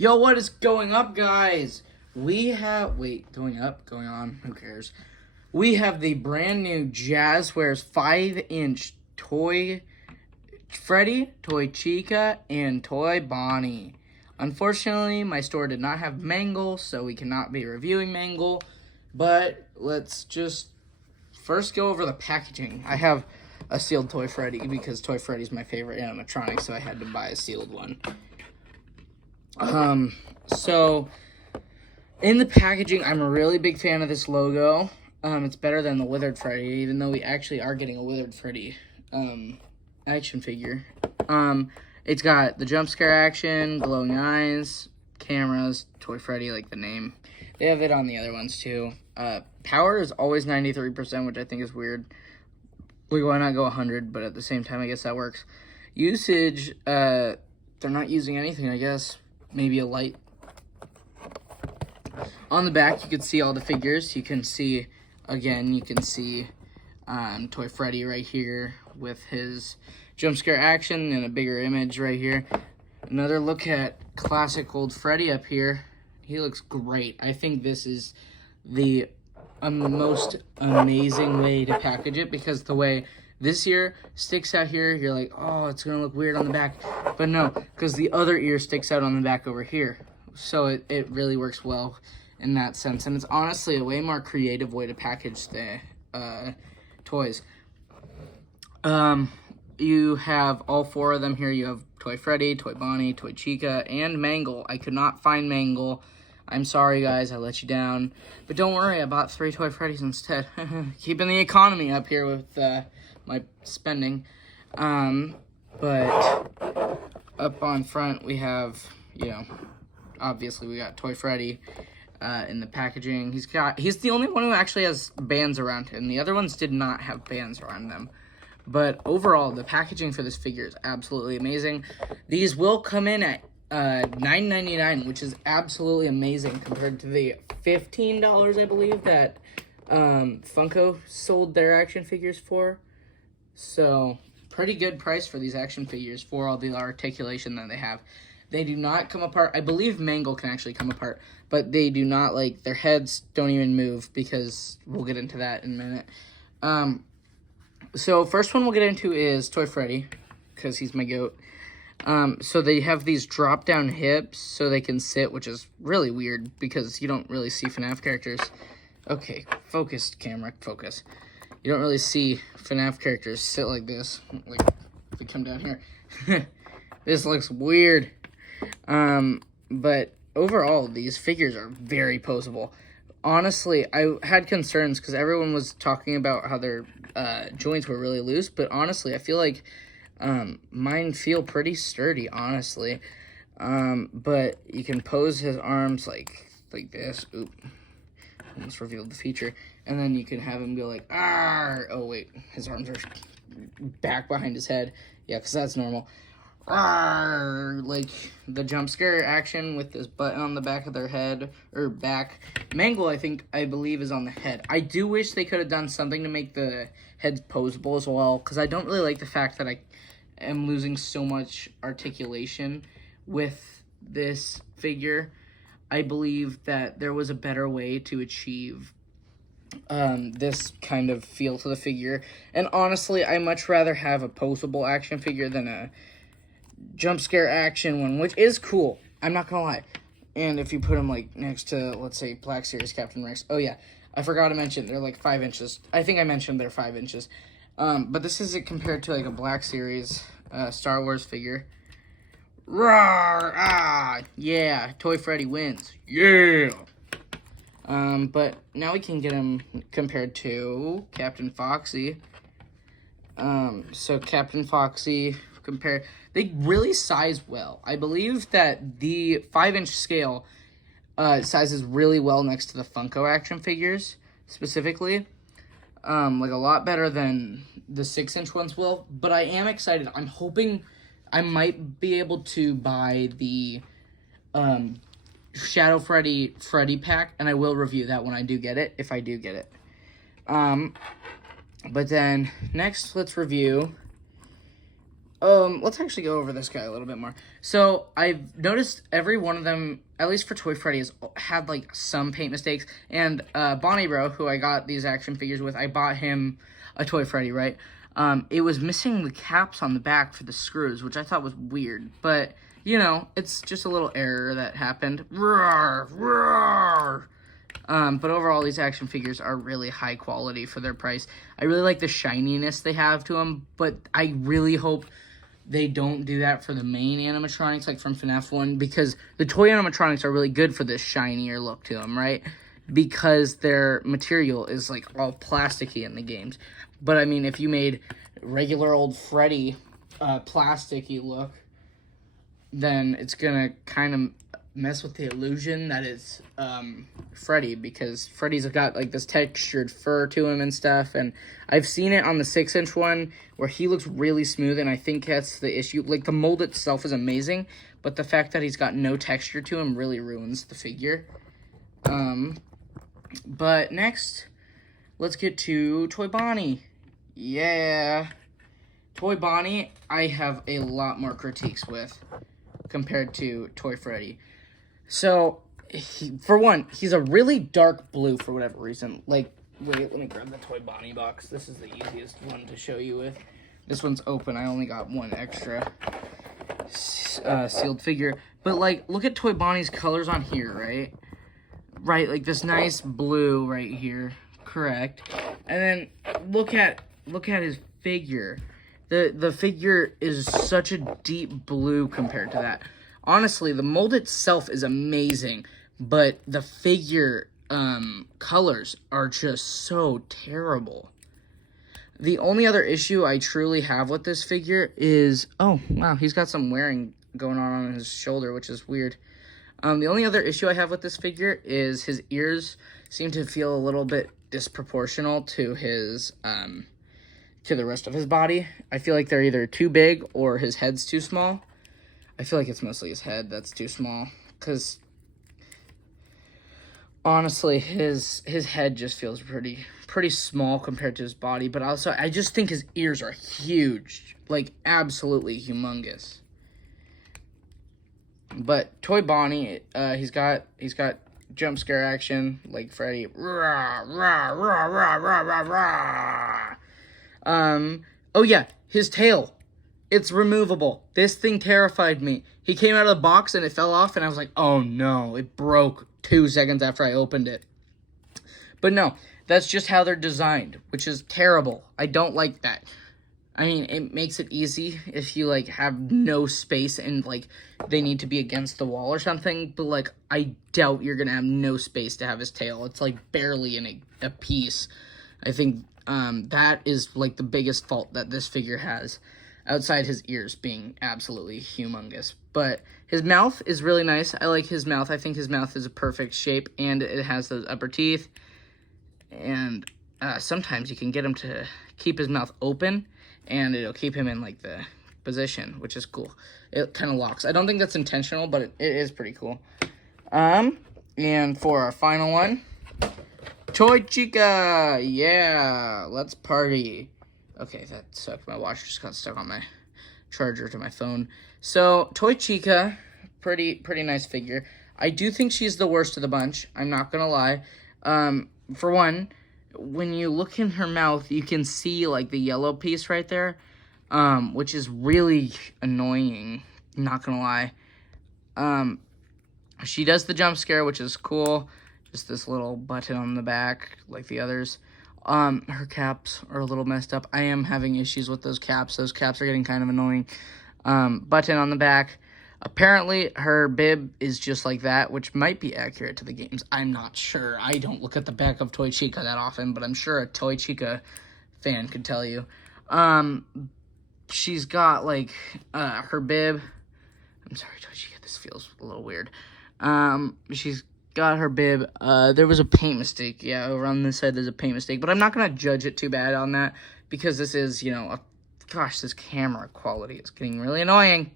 Yo, what is going up, guys? We have, going on, who cares? We have the brand new Jazzwares 5-inch Toy Freddy, Toy Chica, and Toy Bonnie. Unfortunately, my store did not have Mangle, so we cannot be reviewing Mangle. But let's just first go over the packaging. I have a sealed Toy Freddy because Toy Freddy's my favorite animatronic, so I had to buy a sealed one. So in the packaging, I'm a really big fan of this logo. It's better than the Withered Freddy, even though we actually are getting a Withered Freddy, action figure. It's got the jump scare action, glowing eyes, cameras, Toy Freddy, like the name. They have it on the other ones too. Power is always 93%, which I think is weird. Like, why not go 100? But at the same time, I guess that works. Usage, they're not using anything, I guess. Maybe a light. On the back, you can see all the figures. You can see, again, Toy Freddy right here with his jump scare action and a bigger image right here. Another look at classic old Freddy up here. He looks great. I think this is the most amazing way to package it, because the way this ear sticks out here, you're like, oh, it's going to look weird on the back. But no, because the other ear sticks out on the back over here. So it really works well in that sense. And it's honestly a way more creative way to package the toys. You have all four of them here. You have Toy Freddy, Toy Bonnie, Toy Chica, and Mangle. I could not find Mangle. I'm sorry, guys. I let you down. But don't worry, I bought 3 Toy Freddys instead. Keeping the economy up here with my spending. But up on front, we have, obviously we got Toy Freddy in the packaging. He's the only one who actually has bands around him. The other ones did not have bands around them. But overall, the packaging for this figure is absolutely amazing. These will come in at $9.99, which is absolutely amazing compared to the $15, I believe, that Funko sold their action figures for. So, pretty good price for these action figures for all the articulation that they have. They do not come apart. I believe Mangle can actually come apart, but they do not, their heads don't even move, because we'll get into that in a minute. So, first one we'll get into is Toy Freddy, because he's my goat. So they have these drop-down hips so they can sit, which is really weird because you don't really see FNAF characters. Okay, focus, camera, focus. You don't really see FNAF characters sit like this. Like, if we come down here. This looks weird. But overall, these figures are very poseable. Honestly, I had concerns because everyone was talking about how their joints were really loose, but honestly, I feel like mine feel pretty sturdy, honestly. But you can pose his arms like this. Oop. Almost revealed the feature. And then you can have him go like, "Arr!" Oh, wait. His arms are back behind his head. Yeah, because that's normal. Arr! Like the jump scare action with this button on the back of their head, or back. Mangle, I believe, is on the head. I do wish they could have done something to make the heads poseable as well, because I don't really like the fact that I am losing so much articulation with this figure. I believe that there was a better way to achieve this kind of feel to the figure. And honestly, I much rather have a poseable action figure than a jump scare action one, which is cool. I'm not gonna lie. And if you put them next to, let's say, Black Series Captain Rex. Oh yeah, I forgot to mention they're 5 inches. I think I mentioned they're 5 inches. But this is compared to a Black Series Star Wars figure. Roar! Ah! Yeah! Toy Freddy wins. Yeah! But now we can get him compared to Captain Foxy. So Captain Foxy, they really size well. I believe that the 5-inch scale sizes really well next to the Funko action figures, specifically. A lot better than the 6-inch ones will. But I am excited. I'm hoping I might be able to buy the Shadow Freddy pack, and I will review that when I do get it, if I do get it. But then, next, let's review let's actually go over this guy a little bit more. So I've noticed every one of them, at least for Toy Freddy, has had like some paint mistakes. And Bonnie Bro, who I got these action figures with, I bought him a Toy Freddy, right? It was missing the caps on the back for the screws, which I thought was weird. But, you know, it's just a little error that happened. Roar, roar. But overall, these action figures are really high quality for their price. I really like the shininess they have to them, but I really hope they don't do that for the main animatronics, like from FNAF 1, because the toy animatronics are really good for this shinier look to them, right? Because their material is, like, all plasticky in the games. But, I mean, if you made regular old Freddy plasticky look, then it's gonna kind of mess with the illusion that it's Freddy, because Freddy's got like this textured fur to him and stuff, and I've seen it on the 6-inch one where he looks really smooth, and I think that's the issue. Like, the mold itself is amazing, but the fact that he's got no texture to him really ruins the figure. But next, let's get to Toy Bonnie. Yeah, Toy Bonnie I have a lot more critiques with compared to Toy Freddy. So, for one, he's a really dark blue for whatever reason. Like, wait, let me grab the Toy Bonnie box. This is the easiest one to show you with. This one's open. I only got one extra sealed figure. But, like, look at Toy Bonnie's colors on here, right? Right, like this nice blue right here. Correct. And then look at his figure. The figure is such a deep blue compared to that. Honestly, the mold itself is amazing, but the figure colors are just so terrible. The only other issue I truly have with this figure is, oh, wow, he's got some wearing going on his shoulder, which is weird. The only other issue I have with this figure is his ears seem to feel a little bit disproportional to his, to the rest of his body. I feel like they're either too big or his head's too small. I feel like it's mostly his head that's too small, because honestly, his head just feels pretty small compared to his body. But also, I just think his ears are huge, like absolutely humongous. But Toy Bonnie, he's got jump scare action like Freddy. Rah, rah, rah, rah, rah, rah, rah. Oh yeah, his tail. It's removable. This thing terrified me. He came out of the box and it fell off, and I was like, oh no, it broke 2 seconds after I opened it. But no, that's just how they're designed, which is terrible. I don't like that. I mean, it makes it easy if you, like, have no space and, like, they need to be against the wall or something, but, like, I doubt you're gonna have no space to have his tail. It's, like, barely in a piece. I think that is, like, the biggest fault that this figure has, outside his ears being absolutely humongous. But his mouth is really nice. I like his mouth. I think his mouth is a perfect shape, and it has those upper teeth. And sometimes you can get him to keep his mouth open, and it'll keep him in, like, the position, which is cool. It kind of locks. I don't think that's intentional, but it is pretty cool. And for our final one, Toy Chica! Yeah, let's party. Okay, that sucked. My watch just got stuck on my charger to my phone. So, Toy Chica, pretty nice figure. I do think she's the worst of the bunch. I'm not gonna lie. For one, when you look in her mouth, you can see, like, the yellow piece right there, which is really annoying, not gonna lie. She does the jump scare, which is cool. Just this little button on the back, like the others. Her caps are a little messed up. I am having issues with those caps. Those caps are getting kind of annoying. Button on the back. Apparently, her bib is just like that, which might be accurate to the games. I'm not sure. I don't look at the back of Toy Chica that often, but I'm sure a Toy Chica fan could tell you. She's got, like, her bib. I'm sorry, Toy Chica, this feels a little weird. She's got her bib. There was a paint mistake. Yeah, over on this side, there's a paint mistake. But I'm not going to judge it too bad on that, because this is, you know, gosh, this camera quality is getting really annoying.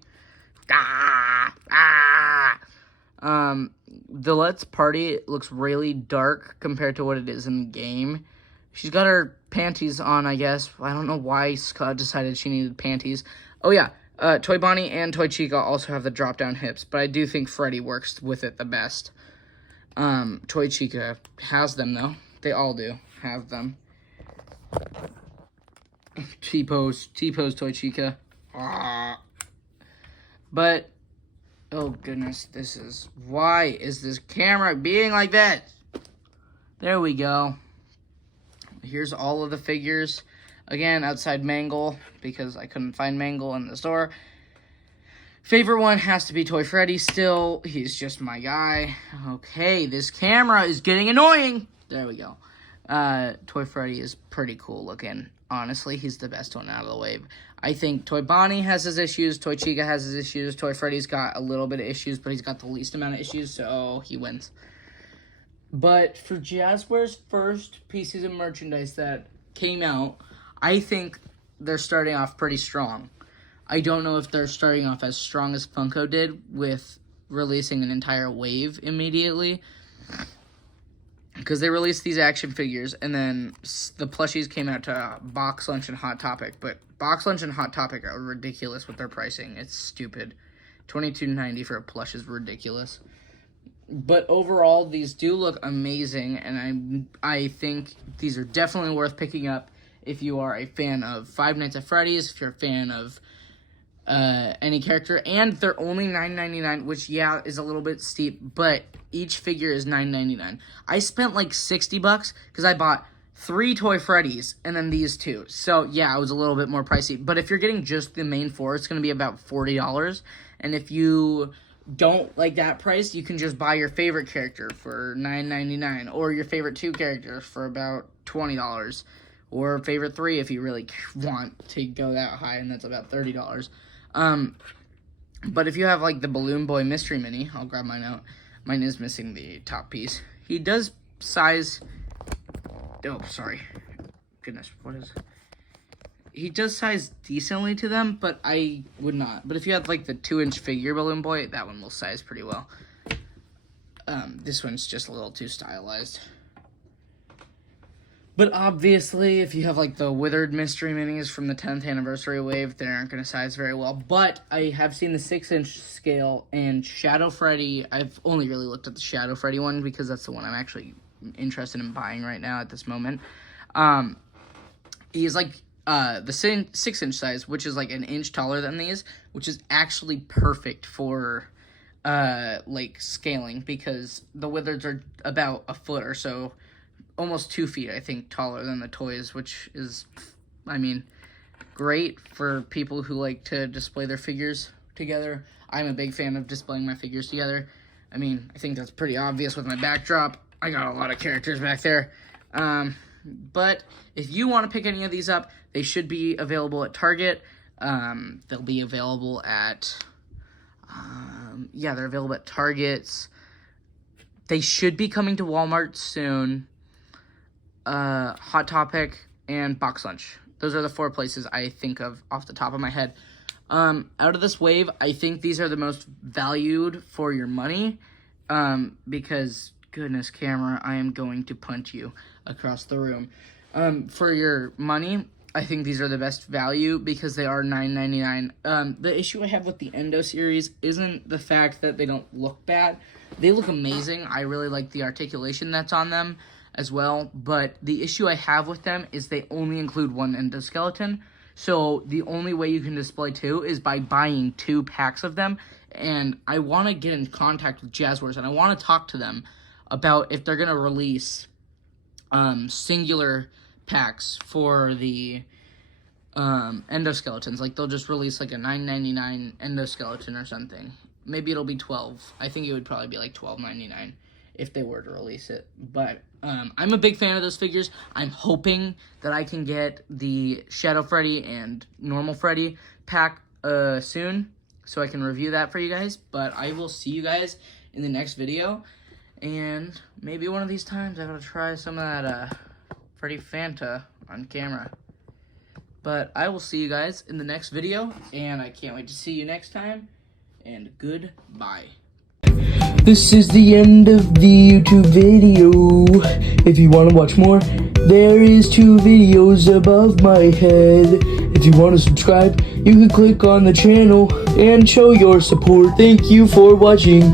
The Let's Party looks really dark compared to what it is in the game. She's got her panties on, I guess. I don't know why Scott decided she needed panties. Oh yeah, Toy Bonnie and Toy Chica also have the drop-down hips, but I do think Freddy works with it the best. Toy Chica has them, though. They all do have them. T-pose Toy Chica. But, oh goodness, why is this camera being like that? There we go. Here's all of the figures. Again, outside Mangle, because I couldn't find Mangle in the store. Favorite one has to be Toy Freddy still. He's just my guy. Okay, this camera is getting annoying. There we go. Toy Freddy is pretty cool looking. Honestly, he's the best one out of the wave. I think Toy Bonnie has his issues. Toy Chica has his issues. Toy Freddy's got a little bit of issues, but he's got the least amount of issues, so he wins. But for Jazzware's first pieces of merchandise that came out, I think they're starting off pretty strong. I don't know if they're starting off as strong as Funko did with releasing an entire wave immediately, because they released these action figures, and then the plushies came out to Box Lunch and Hot Topic, but Box Lunch and Hot Topic are ridiculous with their pricing. It's stupid. $22.90 for a plush is ridiculous. But overall, these do look amazing, and I think these are definitely worth picking up if you are a fan of Five Nights at Freddy's, if you're a fan of any character, and they're only $9.99, which, yeah, is a little bit steep, but each figure is $9.99. I spent like $60 because I bought 3 Toy Freddys and then these 2. So, yeah, it was a little bit more pricey. But if you're getting just the main 4, it's going to be about $40. And if you don't like that price, you can just buy your favorite character for $9.99, or your favorite 2 characters for about $20, or favorite 3 if you really want to go that high, and that's about $30. But if you have like the Balloon Boy Mystery Mini, I'll grab mine out. Mine is missing the top piece. He does size, oh, sorry. Goodness, what is, he does size decently to them, but I would not. But if you had like the 2-inch figure Balloon Boy, that one will size pretty well. This one's just a little too stylized. But obviously, if you have like the Withered Mystery Minis from the 10th anniversary wave, they aren't going to size very well. But I have seen the 6-inch scale, and Shadow Freddy, I've only really looked at the Shadow Freddy one because that's the one I'm actually interested in buying right now at this moment. He's like the 6-inch size, which is like an inch taller than these, which is actually perfect for like scaling, because the Withereds are about a foot or so, almost 2 feet, I think, taller than the toys, which is, I mean, great for people who like to display their figures together. I'm a big fan of displaying my figures together. I mean, I think that's pretty obvious with my backdrop. I got a lot of characters back there. But if you want to pick any of these up, they should be available at Target. They'll be available at, they're available at Targets. They should be coming to Walmart soon. Hot Topic, and Box Lunch. Those are the 4 places I think of off the top of my head. Out of this wave, I think these are the most valued for your money, because, goodness, camera, I am going to punch you across the room. For your money, I think these are the best value because they are $9.99. The issue I have with the Endo series isn't the fact that they don't look bad. They look amazing. I really like the articulation that's on them as well, but the issue I have with them is they only include 1 endoskeleton, so the only way you can display 2 is by buying 2 packs of them, and I want to get in contact with Jazzwares, and I want to talk to them about if they're going to release singular packs for the endoskeletons. Like, they'll just release like a $9.99 endoskeleton or something. Maybe it'll be 12. I think it would probably be like $12.99 if they were to release it. But I'm a big fan of those figures. I'm hoping that I can get the Shadow Freddy and Normal Freddy pack soon, so I can review that for you guys. But I will see you guys in the next video, and maybe one of these times I'm going to try some of that Freddy Fanta on camera. But I will see you guys in the next video, and I can't wait to see you next time, and goodbye. This is the end of the YouTube video. If you want to watch more, there is 2 videos above my head. If you want to subscribe, you can click on the channel and show your support. Thank you for watching.